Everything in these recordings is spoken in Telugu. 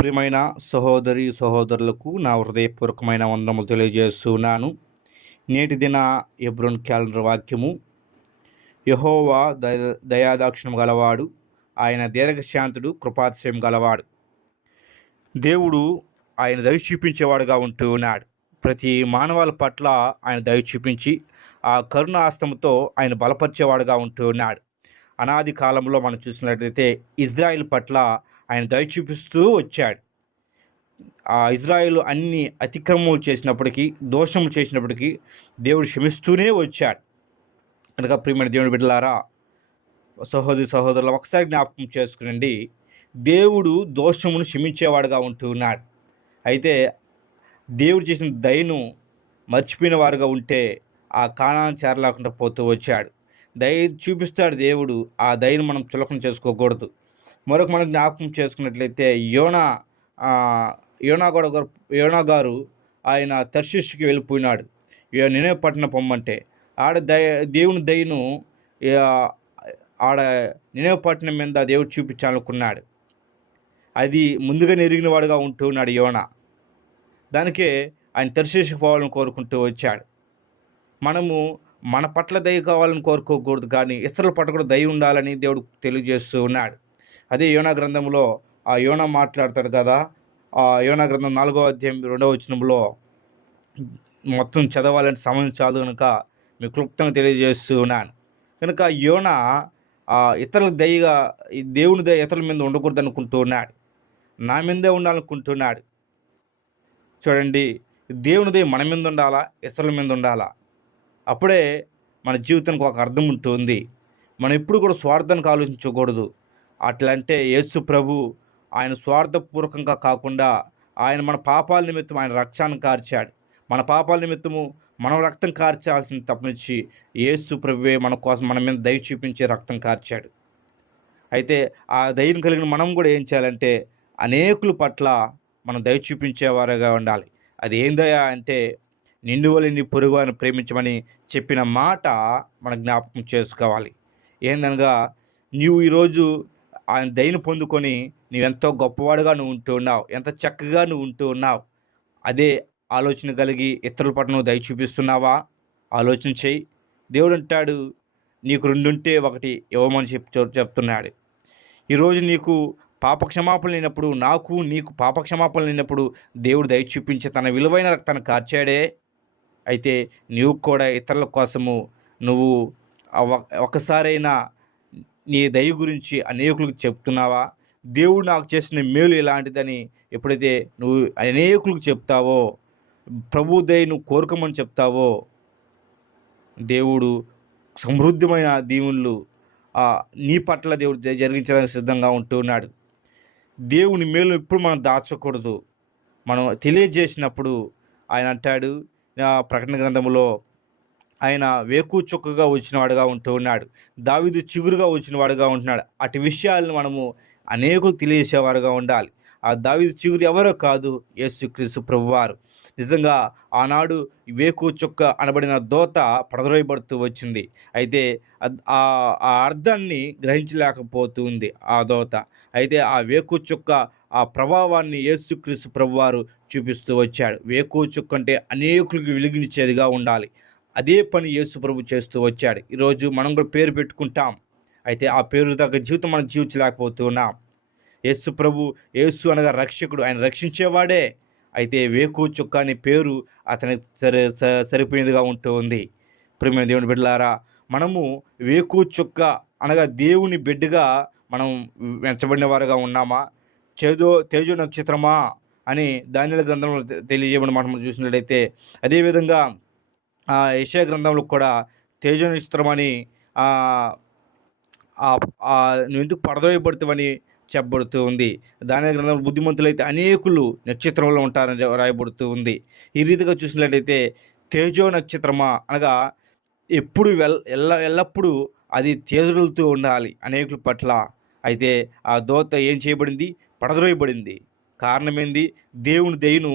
ప్రియమైన సహోదరి సహోదరులకు నా హృదయపూర్వకమైన వందనములు తెలియజేస్తున్నాను. నేటి దిన ఎబ్రోన్ క్యాలెండర్ వాక్యము. యహోవా దయ దయాదాక్షిణం గలవాడు ఆయన దీర్ఘశాంతుడు కృపాతిశయం గలవాడు. దేవుడు ఆయన దయ చూపించేవాడుగా ఉంటూ ఉన్నాడు. ప్రతి మానవాల పట్ల ఆయన దయ చూపించి ఆ కరుణ ఆస్తముతో ఆయన బలపరిచేవాడుగా ఉంటూ ఉన్నాడు. అనాది కాలంలో మనం చూసినట్లయితే ఇజ్రాయిల్ పట్ల ఆయన దయ చూపిస్తూ వచ్చాడు. ఆ ఇజ్రాయిల్ అన్ని అతిక్రమములు చేసినప్పటికీ దోషములు చేసినప్పటికీ దేవుడు క్షమిస్తూనే వచ్చాడు. కనుక ప్రియమైన దేవుని బిడ్డలారా సహోదరి సహోదరులు ఒకసారి జ్ఞాపకం చేసుకునండి. దేవుడు దోషమును క్షమించేవాడుగా ఉంటూ ఉన్నాడు. అయితే దేవుడు చేసిన దయను మర్చిపోయిన వారుగా ఉంటే ఆ కాణాన్ని చేరలేకుండా పోతూ వచ్చాడు. దయ చూపిస్తాడు దేవుడు ఆ దయను మనం చులకన చేసుకోకూడదు. మరొక మనం జ్ఞాపకం చేసుకున్నట్లయితే యోనా యోనా కూడా యోనా గారు ఆయన తర్శిష్కి వెళ్ళిపోయినాడు. ఇక నేనే పట్టిన పొమ్మంటే ఆడ దయ దేవుని దయను ఇక ఆడ నేనే పట్టణం మీద దేవుడు చూపించాలనుకున్నాడు. అది ముందుగా నెరిగిన వాడుగా ఉంటూ ఉన్నాడు యోన. దానికే ఆయన తర్శిష్కి పోవాలని కోరుకుంటూ వచ్చాడు. మనము మన పట్ల దయ కావాలని కోరుకోకూడదు కానీ ఇతరుల పట్ల కూడా దయ ఉండాలని దేవుడు తెలియజేస్తూ ఉన్నాడు. అదే యోనా గ్రంథంలో ఆ యోనా మాట్లాడతాడు కదా. ఆ యోనా గ్రంథం నాలుగో అధ్యాయం రెండవ వచనంలో మొత్తం చదవాలంటే సమయం చాలు కనుక మీకు క్లుప్తంగా తెలియజేస్తూ ఉన్నాను. కనుక యోన ఆ, ఇతరుల దయగా ఈ దేవుని దయ ఇతరుల మీద ఉండకూడదు అనుకుంటున్నాడు. నా మీదే ఉండాలనుకుంటున్నాడు. చూడండి దేవుని దయ మన మీద ఉండాలా ఇతరుల మీద ఉండాలా? అప్పుడే మన జీవితానికి ఒక అర్థం ఉంటుంది. మనం ఎప్పుడు కూడా స్వార్థానికి ఆలోచించకూడదు. అట్లా అంటే యేసు ప్రభు ఆయన స్వార్థపూర్వకంగా కాకుండా ఆయన మన పాపాల నిమిత్తం ఆయన రక్షాన్ని కార్చాడు. మన పాపాల నిమిత్తము మనం రక్తం కార్చాల్సిన తప్పనిచ్చి యేసు ప్రభువే మన కోసం మన మీద దయ చూపించే రక్తం కార్చాడు. అయితే ఆ దయను కలిగిన మనం కూడా ఏం చేయాలంటే అనేకుల పట్ల మనం దయ చూపించేవారుగా ఉండాలి. అది ఏం దయా అంటే నిండు వలిని పొరుగు అని ప్రేమించమని చెప్పిన మాట మన జ్ఞాపకం చేసుకోవాలి. ఏందనగా నీవు ఈరోజు ఆయన దయను పొందుకొని నీవెంతో గొప్పవాడుగా నువ్వు ఉంటూ ఉన్నావు. ఎంత చక్కగా నువ్వు ఉంటూ ఉన్నావు. అదే ఆలోచన కలిగి ఇతరుల పట్ల నువ్వు దయ చూపిస్తున్నావా? ఆలోచన చెయ్యి దేవుడు అంటాడు నీకు రెండుంటే ఒకటి ఇవ్వమని చెప్పి చెప్తున్నాడు. ఈరోజు నీకు పాపక్షమాపణ లేనప్పుడు నాకు నీకు పాప క్షమాపణ లేనప్పుడు దేవుడు దయ చూపించి తన విలువైన రక్తాన్ని కార్చాడే. అయితే నీవు కూడా ఇతరుల కోసము నువ్వు ఒకసారైనా నీ దయ గురించి అనేకులకు చెప్తున్నావా? దేవుడు నాకు చేసిన మేలు ఇలాంటిదని ఎప్పుడైతే నువ్వు అనేకులకు చెప్తావో ప్రభు దయ నువ్వు కోరుకోమని చెప్తావో దేవుడు సమృద్ధమైన దీవుళ్ళు ఆ, నీ పట్ల దేవుడు జరిగించడానికి సిద్ధంగా ఉంటూ ఉన్నాడు దేవుని మేలు ఎప్పుడు మనం దాచకూడదు. మనం తెలియజేసినప్పుడు ఆయన అంటాడు ప్రకటన గ్రంథంలో ఆయన వేకు చుక్కగా వచ్చినవాడుగా ఉంటూ ఉన్నాడు. దావిదు చిగురుగా వచ్చినవాడుగా ఉంటున్నాడు. అటు విషయాలను మనము అనేకులు తెలియజేసేవారుగా ఉండాలి. ఆ దావిదు చిగురు ఎవరో కాదు యేసుక్రీస్తు ప్రభువారు. నిజంగా ఆనాడు వేకు చుక్క అనబడిన దోత పడద్రోయబడుతూ వచ్చింది. అయితే ఆ అర్థాన్ని గ్రహించలేకపోతూ గ్రహించలేకపోతుంది ఆ దోత. అయితే ఆ వేకు చుక్క ఆ ప్రభావాన్ని యేసుక్రీస్తు ప్రభువారు చూపిస్తూ వచ్చాడు. వేకు చుక్క అంటే అనేకులకు వెలిగించేదిగా ఉండాలి. అదే పని యేసుప్రభు చేస్తూ వచ్చాడు. ఈరోజు మనం కూడా పేరు పెట్టుకుంటాం. అయితే ఆ పేరు తగ్గ జీవితం మనం జీవించలేకపోతున్నాం యేసు ప్రభు యేసు అనగా రక్షకుడు. ఆయన రక్షించేవాడే. అయితే వేకు చుక్క అనే పేరు అతనికి సరి స- ఉంటుంది ప్రేమ దేవుని బిడ్డలారా మనము వేకు చుక్క అనగా దేవుని బిడ్డగా మనం వెంచబడిన వారుగా ఉన్నామా? చేదో తేజో నక్షత్రమా అని ధాన్యాల గ్రంథంలో తె- తెలియజేయమని మనం చూసినట్లయితే అదేవిధంగా ఆ యెషయా గ్రంథంలో కూడా తేజో నక్షత్రమని నువ్వు ఎందుకు పడదోయబడుతావని చెప్పబడుతూ ఉంది. దాని గ్రంథంలో బుద్ధిమంతులైతే అనేకులు నక్షత్రంలో ఉంటారని రాయబడుతూ ఉంది. ఈ రీతిగా చూసినట్లయితే తేజో నక్షత్రమా అనగా ఎప్పుడు వెల్ ఎల్ల ఎల్లప్పుడూ అది తేజరులుతూ ఉండాలి అనేకుల పట్ల. అయితే ఆ దోత ఏం చేయబడింది? పడద్రోయబడింది కారణం ఏంది? దేవుని దయను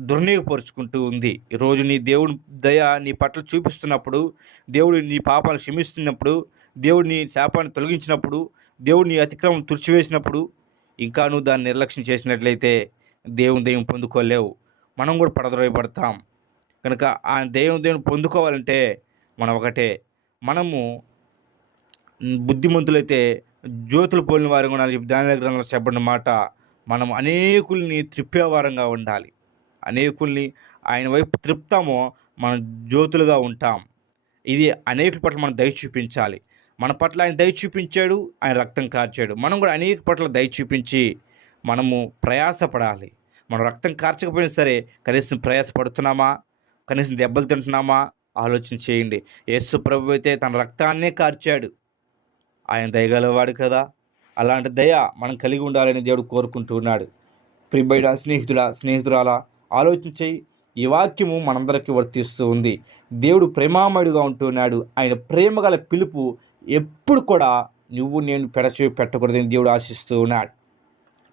దుర్నియోగపరుచుకుంటూ ఉంది. ఈరోజు నీ దేవుని దయ నీ పట్ల చూపిస్తున్నప్పుడు దేవుడు నీ పాపాలు క్షమిస్తున్నప్పుడు దేవుడు నీ శాపాన్ని తొలగించినప్పుడు దేవుడు నీ అతిక్రమం తుడిచివేసినప్పుడు ఇంకా నువ్వు దాన్ని నిర్లక్ష్యం చేసినట్లయితే దేవుని దెయ్యం పొందుకోలేవు. మనం కూడా పడద్రోయబడతాం. కనుక ఆ దేవుని దేవుని పొందుకోవాలంటే మనం ఒకటే. మనము బుద్ధిమంతులైతే జ్యోతులు పోలిన వారు కూడా దాని గ్రంథంలో చెప్పబడిన మాట మనం అనేకుల్ని త్రిప్పేవారంగా ఉండాలి. అనేకుల్ని ఆయన వైపు త్రిప్తామో మనం జ్యోతులుగా ఉంటాం. ఇది అనేకుల పట్ల మనం దయ చూపించాలి. మన పట్ల ఆయన దయ చూపించాడు ఆయన రక్తం కార్చాడు. మనం కూడా అనేక పట్ల దయ చూపించి మనము ప్రయాసపడాలి. మనం రక్తం కార్చకపోయినా సరే కనీసం ప్రయాసపడుతున్నామా? కనీసం దెబ్బలు తింటున్నామా? ఆలోచన చేయండి. యేసు ప్రభు అయితే తన రక్తాన్నే కార్చాడు. ఆయన దయగలవాడు కదా. అలాంటి దయ మనం కలిగి ఉండాలని దేవుడు కోరుకుంటున్నాడు. ప్రిబైడా ప్రిబైడ స్నేహితుడా స్నేహితురాలా ఆలోచించి ఈ వాక్యము మనందరికీ వర్తిస్తూ ఉంది. దేవుడు ప్రేమామయుడుగా ఉంటున్నాడు ఆయన ప్రేమ గల పిలుపు ఎప్పుడు కూడా నువ్వు నేను పెడచేవి పెట్టకూడదని దేవుడు ఆశిస్తూ ఉన్నాడు.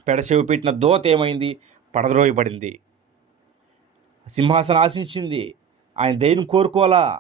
పెడచేవి పెట్టిన దోత ఏమైంది? పడద్రోయబడింది. సింహాసనం ఆశించింది. ఆయన దయను కోరుకోవాలా?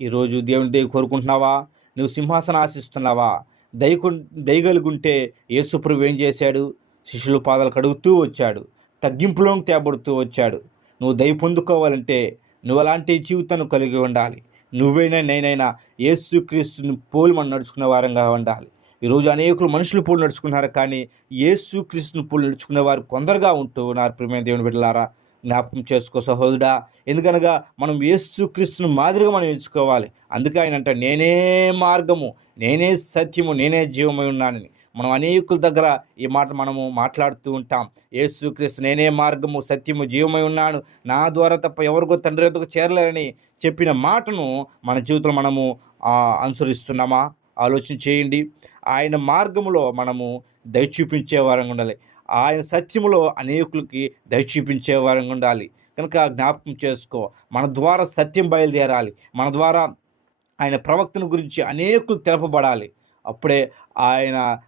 ఈరోజు దేవుని దయ కోరుకుంటున్నావా? నువ్వు సింహాసనం ఆశిస్తున్నావా? దయకు దయగలుగుంటే యేసుప్రభు ఏం చేశాడు? శిష్యుల పాదాలు కడుగుతూ వచ్చాడు. తగ్గింపులోకి తేబడుతూ వచ్చాడు. నువ్వు దయ పొందుకోవాలంటే నువ్వు అలాంటి జీవితాన్ని కలిగి ఉండాలి. నువ్వైనా నేనైనా యేసుక్రీస్తుని పోలి మనం నడుచుకునే వారంగా ఉండాలి. ఈరోజు అనేకులు మనుషులు పోలు నడుచుకున్నారు కానీ యేసుక్రీస్తుని పోలు నడుచుకునే వారు కొందరుగా ఉంటూ ఉన్నారు. ప్రియమైన దేవుని బిడ్డలారా జ్ఞాపకం చేసుకో సహోదరుడా. ఎందుకనగా మనం యేసుక్రీస్తుని మాదిరిగా మనం ఎంచుకోవాలి. అందుకే ఆయన అంట నేనే మార్గము నేనే సత్యము నేనే జీవమై ఉన్నానని. మనం అనేకుల దగ్గర ఈ మాట మనము మాట్లాడుతూ ఉంటాం. యేసుక్రీస్తు నేనే మార్గము సత్యము జీవమై ఉన్నాను. నా ద్వారా తప్ప ఎవరికో తండ్రి ఎందుకు చేరలేరని చెప్పిన మాటను మన జీవితంలో మనము అనుసరిస్తున్నామా? ఆలోచన చేయండి. ఆయన మార్గములో మనము దయ చూపించే వారంగా ఉండాలి. ఆయన సత్యములో అనేకులకి దయ చూపించే వారంగా ఉండాలి. కనుక జ్ఞాపకం చేసుకో మన ద్వారా సత్యం బయలుదేరాలి. మన ద్వారా ఆయన ప్రవక్తను గురించి అనేకులు తెలపబడాలి. అప్పుడే ఆయన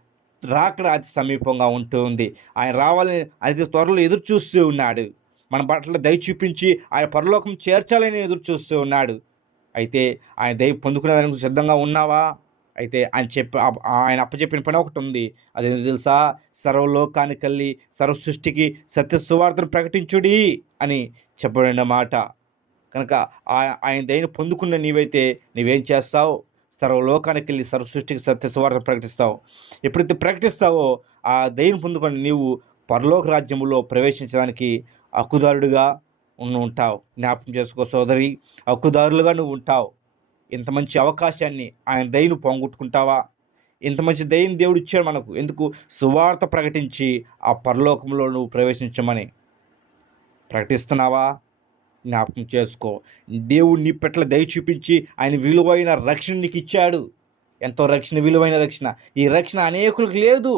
రాకడ అతి సమీపంగా ఉంటుంది ఆయన రావాలని అది త్వరలో ఎదురు చూస్తూ ఉన్నాడు. మన పట్ల దయ చూపించి ఆయన పరలోకం చేర్చాలని ఎదురు చూస్తూ ఉన్నాడు. అయితే ఆయన దయ పొందుకునేదానికి సిద్ధంగా ఉన్నావా? అయితే ఆయన చెప్పి ఆయన అప్పచెప్పిన పని ఒకటి ఉంది. అది తెలుసా? సర్వలోకానికి వెళ్ళి సర్వ సృష్టికి సత్య సువార్తను ప్రకటించుడి అని చెప్పబడిన మాట. కనుక ఆయన దయను పొందుకున్న నీవైతే నీవేం చేస్తావు? సర్వలోకానికి వెళ్ళి సర్వ సృష్టికి సత్య సువార్త ప్రకటిస్తావు. ఎప్పుడైతే ప్రకటిస్తావో ఆ దయ్యం పొందుకొని నీవు పరలోక రాజ్యములో ప్రవేశించడానికి హక్కుదారుడిగా ఉంటావు. జ్ఞాపకం చేసుకో సోదరి హక్కుదారులుగా నువ్వు ఉంటావు. ఇంత మంచి అవకాశాన్ని ఆయన దయను పోగొట్టుకుంటావా? ఇంత మంచి దయ్యం దేవుడు ఇచ్చాడు మనకు. ఎందుకు? సువార్త ప్రకటించి ఆ పరలోకంలో నువ్వు ప్రవేశించమని. ప్రకటిస్తున్నావా? జ్ఞాపకం చేసుకో. దేవుడు నీ పట్ల దయ చూపించి ఆయన విలువైన రక్షణ నీకు ఇచ్చాడు. ఎంతో రక్షణ విలువైన రక్షణ. ఈ రక్షణ అనేకులకు లేదు.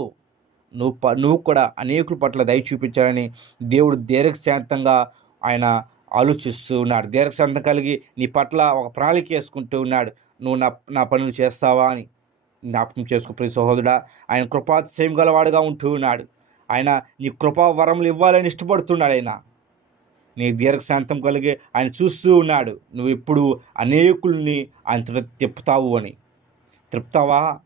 నువ్వు ప నువ్వు కూడా అనేకుల పట్ల దయ చూపించాలని దేవుడు దీర్ఘశాంతంగా ఆయన ఆలోచిస్తూ ఉన్నాడు. దీర్ఘశాంతం కలిగి నీ పట్ల ఒక ప్రణాళిక వేసుకుంటూ ఉన్నాడు. నువ్వు నా నా పనులు చేస్తావా అని జ్ఞాపకం చేసుకో. ప్రతి సహోదరుడా ఆయన కృపాతిశయం గలవాడుగా ఉంటూ ఉన్నాడు. ఆయన నీ కృపా వరములు ఇవ్వాలని ఇష్టపడుతున్నాడు ఆయన. నీ దీర్ఘశాంతం కలిగి ఆయన చూస్తూ ఉన్నాడు. నువ్వు ఇప్పుడు అనేకుల్ని ఆయన తిప్పుతావు అని. త్రిప్తావా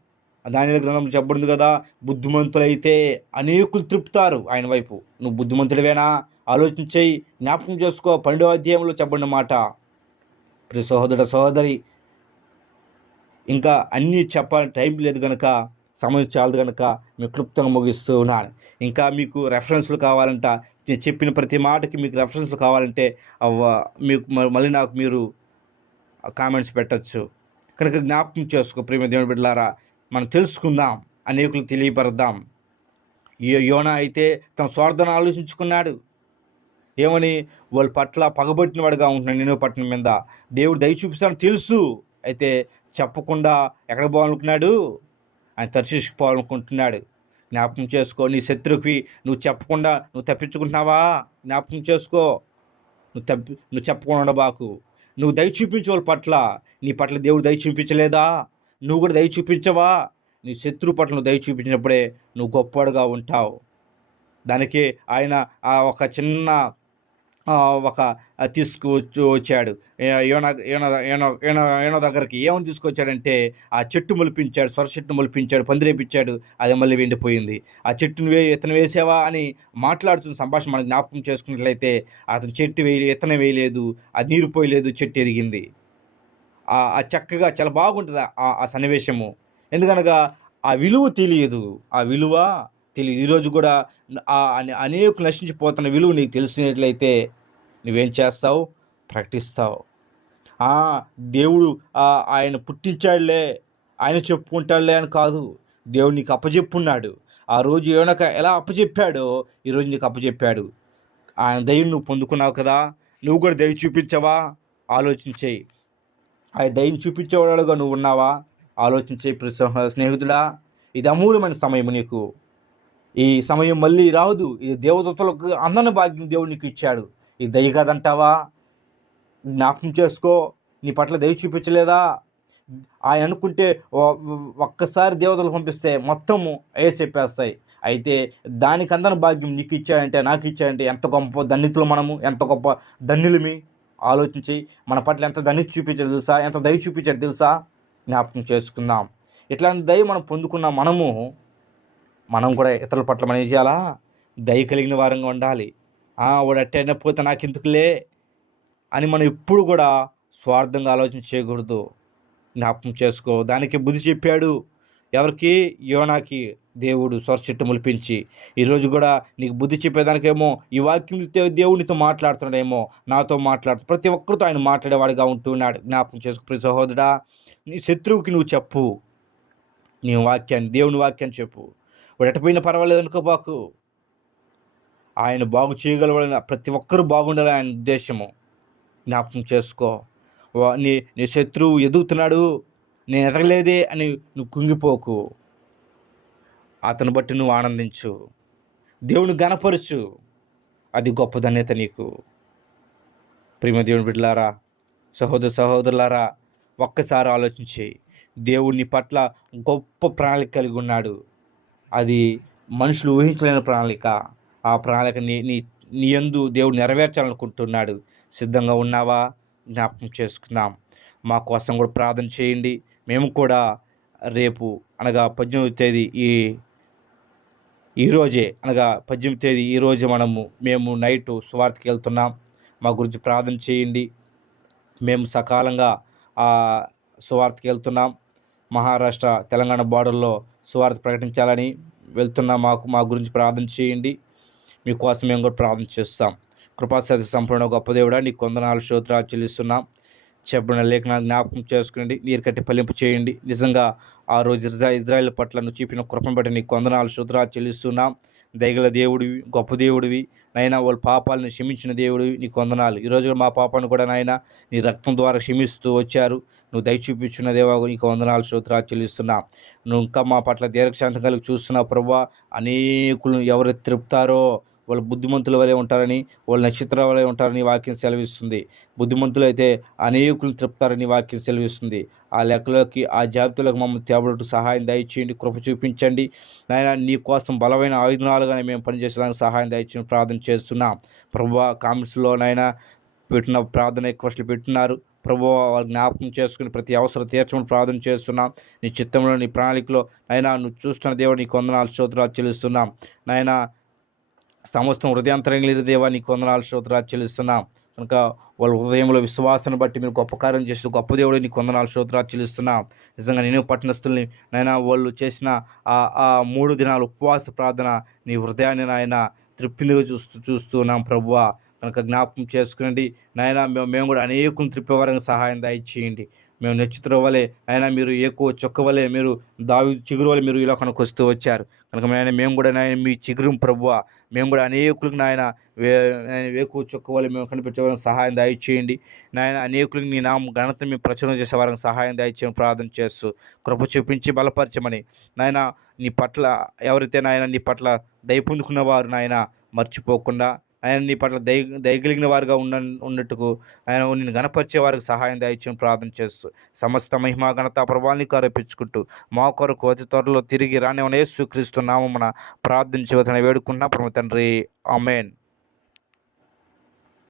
దాని గ్రంథం చెప్పబడింది కదా బుద్ధిమంతులైతే అనేకులు తృప్తారు ఆయన వైపు. నువ్వు బుద్ధిమంతుడివేనా? ఆలోచించేయి జ్ఞాపకం చేసుకో పన్నెండో అధ్యాయంలో చెప్పబడిన మాట. ప్రి సహోదర సహోదరి ఇంకా అన్నీ చెప్పాలని టైం లేదు కనుక సమయం చాలదు కనుక మీకు క్లుప్తంగా ముగిస్తూ ఉన్నాను. ఇంకా మీకు రెఫరెన్స్లు కావాలంట నేను చెప్పిన ప్రతి మాటకి మీకు రెఫరెన్స్ కావాలంటే అవ్వ మీకు మళ్ళీ నాకు మీరు కామెంట్స్ పెట్టచ్చు. కనుక జ్ఞాపకం చేసుకో ప్రేమ దేవుని బిడ్డలారా మనం తెలుసుకుందాం అనేకులు తెలియపరదాం యోన అయితే తన స్వార్థను ఆలోచించుకున్నాడు. ఏమని? వాళ్ళ పట్ల పగబట్టిన వాడుగా ఉంటున్నాడు నేను పట్టణం మీద. దేవుడు దయ చూపిస్తాను తెలుసు. అయితే చెప్పకుండా ఎక్కడ పోవాలనుకున్నాడు ఆయన తర్శిష్కి పోవాలనుకుంటున్నాడు. జ్ఞాపకం చేసుకో. నీ శత్రువుకి నువ్వు చెప్పకుండా నువ్వు తప్పించుకుంటున్నావా? జ్ఞాపకం చేసుకో. నువ్వు తప్పి నువ్వు చెప్పకుండా బాకు నువ్వు దయ చూపించే వాళ్ళ పట్ల నీ పట్ల దేవుడు దయ చూపించలేదా? నువ్వు కూడా దయ చూపించవా? నీ శత్రువు పట్ల నువ్వు దయ చూపించినప్పుడే నువ్వు గొప్పవాడుగా ఉంటావు. దానికి ఆయన ఆ ఒక చిన్న ఒక ఆ, తీసుకువచ్చి వచ్చాడు యోన యోన యోన యోన యోన దగ్గరికి ఏమని తీసుకొచ్చాడంటే ఆ చెట్టు మొలిపించాడు సొర చెట్టు మొలిపించాడు పందిరేపించాడు అది మళ్ళీ వెండిపోయింది. ఆ చెట్టును వే ఇతను వేసావా అని మాట్లాడుతున్న సంభాషణ మనకు జ్ఞాపకం చేసుకున్నట్లయితే అతను చెట్టు వేయ ఇతను వేయలేదు అది నీరు పోయలేదు చెట్టు ఎదిగింది. ఆ చక్కగా చాలా బాగుంటుంది ఆ సన్నివేశము. ఎందుకనగా ఆ విలువ తెలియదు. ఆ విలువ తెలియదు ఈరోజు కూడా ఆ అనే- అనేకులు నశించిపోతున్న విలువ నీకు తెలిసినట్లయితే నువ్వేం చేస్తావు? ప్రకటిస్తావు. దేవుడు ఆయన పుట్టించాడులే ఆయన చెప్పుకుంటాడులే అని కాదు. దేవుడు నీకు అప్పచెప్పున్నాడు ఆ రోజు ఏమనక ఎలా అప్పచెప్పాడో ఈరోజు నీకు అప్పచెప్పాడు ఆయన దయను నువ్వు పొందుకున్నావు కదా నువ్వు కూడా దయ చూపించవా? ఆలోచించేయి ఆ దయను చూపించేవాడుగా నువ్వు ఉన్నావా? ఆలోచించే ప్రియ స్నేహితుడా. ఇది అమూల్యమైన సమయం నీకు. ఈ సమయం మళ్ళీ రాదు. ఇది దేవదత్తలకు అందని భాగ్యం దేవుడు నీకు ఇచ్చాడు. ఇది దయ కాదంటావా? జ్ఞాపకం చేసుకో. నీ పట్ల దయ చూపించలేదా? ఆయన అనుకుంటే ఒక్కసారి దేవతలు పంపిస్తే మొత్తము అయ్యే చెప్పేస్తాయి. అయితే దానికి అందని భాగ్యం నీకు ఇచ్చాయంటే నాకు ఇచ్చాయంటే ఎంత గొప్ప ధన్యతలు మనము? ఎంత గొప్ప ధన్యులమి? ఆలోచించి మన పట్ల ఎంత ధన్యత చూపించారు తెలుసా? ఎంత దయ చూపించారు తెలుసా? జ్ఞాపకం చేసుకుందాం. ఇట్లాంటి దయ మనం పొందుకున్న మనము మనం కూడా ఇతరుల పట్ల మనం ఏం చేయాలా? దయ కలిగిన వారంగా ఉండాలి. "ఆ, వాడు అట్టైనా పోతే నాకు ఎందుకులే అని మనం ఎప్పుడు కూడా స్వార్థంగా ఆలోచన చేయకూడదు. జ్ఞాపకం చేసుకో. దానికి బుద్ధి చెప్పాడు. ఎవరికి? యోనాకి. దేవుడు స్వరచెట్టు ములిపించి. ఈరోజు కూడా నీకు బుద్ధి చెప్పేదానికేమో ఈ వాక్యం తే- దేవుడు నీతో మాట్లాడుతున్నాడేమో నాతో మాట్లాడు ప్రతి ఒక్కరితో ఆయన మాట్లాడేవాడిగా ఉంటున్నాడు జ్ఞాపకం చేసుకో. ప్రతి సహోదరా నీ శత్రువుకి నువ్వు చెప్పు. నీ వాక్యాన్ని దేవుని వాక్యాన్ని చెప్పు. వాడు ఎటపోయినా పర్వాలేదు అనుకోబాకు. ఆయన బాగు చేయగలవాలని ప్రతి ఒక్కరూ బాగుండాలని ఆయన ఉద్దేశము జ్ఞాపకం చేసుకో. వా- నీ నీ శత్రువు ఎదుగుతున్నాడు నేను ఎదగలేదే అని నువ్వు కుంగిపోకు. అతను బట్టి నువ్వు ఆనందించు. దేవుని గనపరచు అది గొప్ప ధన్యత నీకు. ప్రేమ దేవుని బిడ్డలారా సహోదర సహోదరులారా ఒక్కసారి ఆలోచించి దేవుని పట్ల గొప్ప ప్రణాళిక కలిగి ఉన్నాడు. అది మనుషులు ఊహించలేని ప్రణాళిక. ఆ ప్రణాళిక నీ నీ నీయందు దేవుడు నెరవేర్చాలనుకుంటున్నాడు. సిద్ధంగా ఉన్నావా? జ్ఞాపకం చేసుకుందాం. మా కోసం కూడా ప్రార్థన చేయండి. మేము కూడా రేపు అనగా పద్దెనిమిది తేదీ ఈ ఈరోజే అనగా పద్దెనిమిది తేదీ ఈరోజు మనము మేము నైట్ సువార్తకి వెళ్తున్నాం. మా గురించి ప్రార్థన చేయండి. మేము సకాలంగా ఆ సువార్తకి వెళ్తున్నాం. మహారాష్ట్ర తెలంగాణ బార్డర్లో సువార్త ప్రకటించాలని వెళ్తున్నాం. మాకు మా గురించి ప్రార్థన చేయండి. మీకోసం మేము కూడా ప్రార్థన చేస్తాం. కృపాసతి సంపూర్ణ గొప్ప దేవుడా నీకు కొందనాలు శ్రోత్రాలు చెల్లిస్తున్నాం. చెప్పిన లేఖన జ్ఞాపకం చేసుకోండి నీరు కట్టి ఫలింపు చేయండి. నిజంగా ఆ రోజు ఇజ్రా ఇజ్రాయెల్ పట్ల నువ్వు చూపిన కృపను బట్టి నీ కొందనాలు శ్రోత్రాలు చెల్లిస్తున్నాం. దయగల దేవుడివి గొప్ప దేవుడివి నైనా వాళ్ళ పాపాలను క్షమించిన దేవుడివి నీ కొందనాలు ఈరోజు మా పాపాన్ని కూడా నాయన నీ రక్తం ద్వారా క్షమిస్తూ వచ్చారు. నువ్వు దయచూపించిన దేవా నీకు వందనాలు శ్రోత్రాలు చెల్లిస్తున్నా. నువ్వు ఇంకా మా పట్ల దీర్ఘశాంతం కలిగి చూస్తున్నావు ప్రభా. అనేకులను ఎవరు తృప్తారో వాళ్ళు బుద్ధిమంతుల వలె ఉంటారని వాళ్ళు నక్షత్రాల వలె ఉంటారని వాక్యం సెలవిస్తుంది. బుద్ధిమంతులు అయితే అనేకులను త్రిపుతారని వాక్యం సెలవిస్తుంది. ఆ లెక్కలోకి ఆ జాబితాలకు మమ్మల్ని తేబడటం సహాయం దయచేయండి కృప చూపించండి. నాయన నీ కోసం బలమైన ఆయుధాలుగానే మేము పనిచేసేదానికి సహాయం దయచేయండి ప్రార్థన చేస్తున్నాం. ప్రభు కామెంట్స్లో నాయన పెట్టిన ప్రార్థన రిక్వెస్ట్లు పెట్టినారు. ప్రభు వాళ్ళు జ్ఞాపకం చేసుకుని ప్రతి అవసరం తీర్చమని ప్రార్థన చేస్తున్నాం. నీ చిత్తంలో నీ ప్రణాళికలో నాయన నువ్వు చూస్తున్న దేవుడు నీ కొందనాలు స్తోత్రాలు చెల్లిస్తున్నాం. నాయన సమస్తం హృదయాంతరంగిలి దేవా నీకు వందనాలు స్తోత్రాలు చెల్లిస్తున్నాం. కనుక వాళ్ళ హృదయంలో విశ్వాసాన్ని బట్టి మీరు గొప్ప కార్యం చేస్తూ గొప్ప దేవుడు నీకు వందనాలు స్తోత్రాలు చెల్లిస్తున్నా. నిజంగా నేను పట్టణస్తుల్ని నాయన వాళ్ళు చేసిన ఆ ఆ మూడు దినాలు ఉపవాస ప్రార్థన నీ హృదయాన్ని నాయన తృప్తిగా చూస్తూ చూస్తున్నాం ప్రభువా. కనుక జ్ఞాపకం చేసుకునండి నాయన మేము మేము కూడా అనేకులు త్రిప్పేవారంగా సహాయం దయచేయండి. మేము నచ్చుతున్న వలె అయినా మీరు ఎక్కువ చొక్క వలె మీరు దావి చిగురు వలె మీరు ఇలా కనుక వస్తూ వచ్చారు. కనుక నాయన మేము కూడా నాయన మీ చిగురు ప్రభువ. మేము కూడా అనేకులకు నాయన వే వేకు చొక్క మేము కనిపించేవారికి సహాయం దయచేయండి. నాయన అనేకులకు నీ నామ ఘనత మేము ప్రచురణ చేసే వారికి సహాయం దయచేయమని ప్రార్థన చేస్తూ కృప చూపించి బలపరచమని. నాయన నీ పట్ల ఎవరైతే నాయన నీ పట్ల దయ పొందుకున్న వారు నాయన మర్చిపోకుండా ఆయన నీ పట్ల దయ దయగలిగిన వారుగా ఉన్న ఉన్నట్టుకు ఆయన నిన్ను గణపరిచే వారికి సహాయం దయచేయని ప్రార్థన చేస్తూ సమస్త మహిమ ఘనత ప్రభావానికి ఆరోపించుకుంటూ మా కొరకు అతి త్వరలో తిరిగి రానివనే స్వీకరిస్తున్నాము మన ప్రార్థించవతని వేడుకున్న ప్రభు తండ్రి. అమేన్